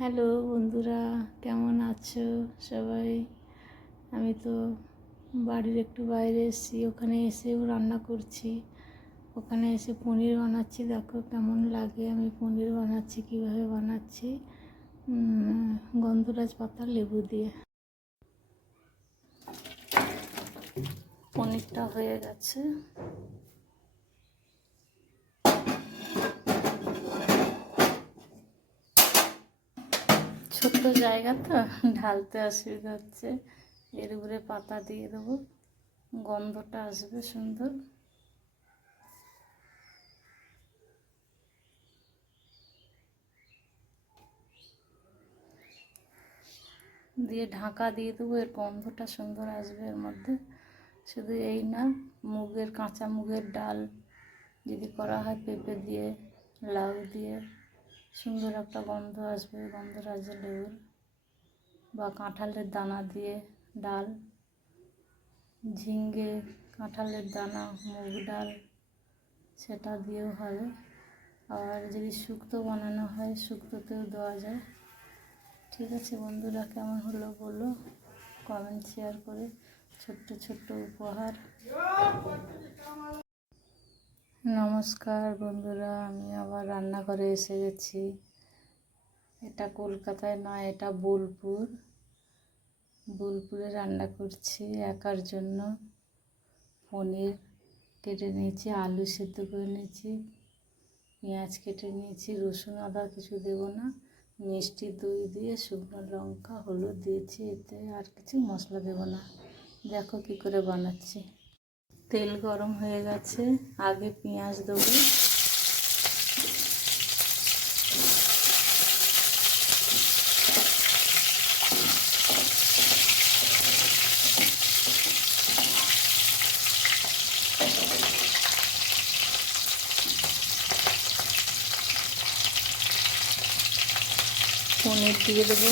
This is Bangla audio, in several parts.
হ্যালো বন্ধুরা, কেমন আছো সবাই? আমি তো বাড়ির একটু বাইরে এসেছি, ওখানে এসেও রান্না করছি। ওখানে এসে পনির বানাচ্ছি, দেখো কেমন লাগে। আমি পনির বানাচ্ছি, কীভাবে বানাচ্ছি, গন্ধরাজ পাতা লেবু দিয়ে। পনিরটা হয়ে গেছে। ছোট্ট জায়গা তো ঢালতে অসুবিধা হচ্ছে। এর উপরে পাতা দিয়ে দেবো, গন্ধটা আসবে সুন্দর। দিয়ে ঢাকা দিয়ে দেবো, এর গন্ধটা সুন্দর আসবে এর মধ্যে। শুধু এই না, কাঁচা মুগের ডাল যদি করা হয় পেঁপে দিয়ে, লাউ দিয়ে, সুন্দর একটা গন্ধ আসবে, গন্ধরাজের লেবুর। বা কাঁঠালের দানা দিয়ে ডাল, ঝিঙ্গে, কাঁঠালের দানা, মুগ ডাল, সেটা দিয়েও হবে। আবার যদি শুক্তো বানানো হয়, শুক্তোতেও দেওয়া যায়। ঠিক আছে বন্ধুরা, কেমন হলো বলো, কমেন্ট শেয়ার করে। ছোট্ট ছোট্ট উপহার। নমস্কার বন্ধুরা, আমি আবার রান্নাঘরে এসে গেছি। এটা কলকাতায় নয়, এটা বোলপুরে রান্না করছি একার জন্য। পনির কেটে নিয়েছি, আলু সেদ্ধ করে নিয়েছি, পেঁয়াজ কেটে নিয়েছি, রসুন আদা কিছু দেবো না, মিষ্টি দই দিয়ে, শুকনো লঙ্কা, হলুদ দিয়েছি, এতে আর কিছু মশলা দেবো না। দেখো কী করে বানাচ্ছি। তেল গরম হয়ে গেছে, আগে পেঁয়াজ দেবো, পনির দিয়ে দেবো,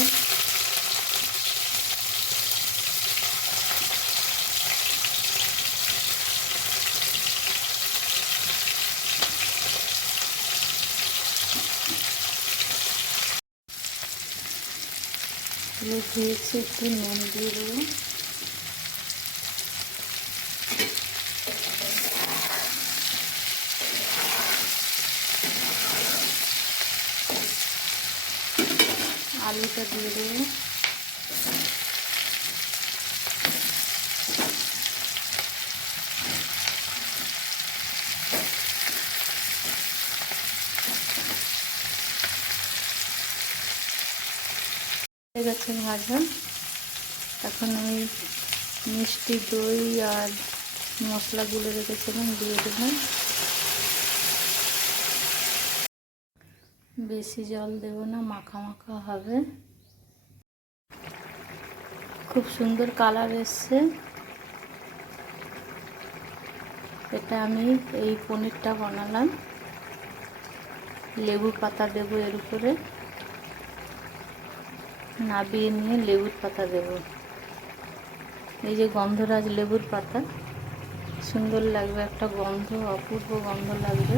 ধুয়েছি, একটু নুন দিয়ে দেবো, আলুটা দিয়ে দেবো, হয়ে গেছে ভাজা। এখন আমি মিষ্টি দই আর মশলাগুলো রেখেছিলাম দিয়ে দেবেন। বেশি জল দেব না, মাখা মাখা হবে। খুব সুন্দর কালার এসছে। এটা আমি এই পনিরটা বানালাম, লেবু পাতা দেবো এর উপরে, নাবিয়ে নিয়ে লেবুর পাতা দেব। এই যে গন্ধরাজ লেবুর পাতা, সুন্দর লাগবে, একটা গন্ধ, অপূর্ব গন্ধ লাগবে।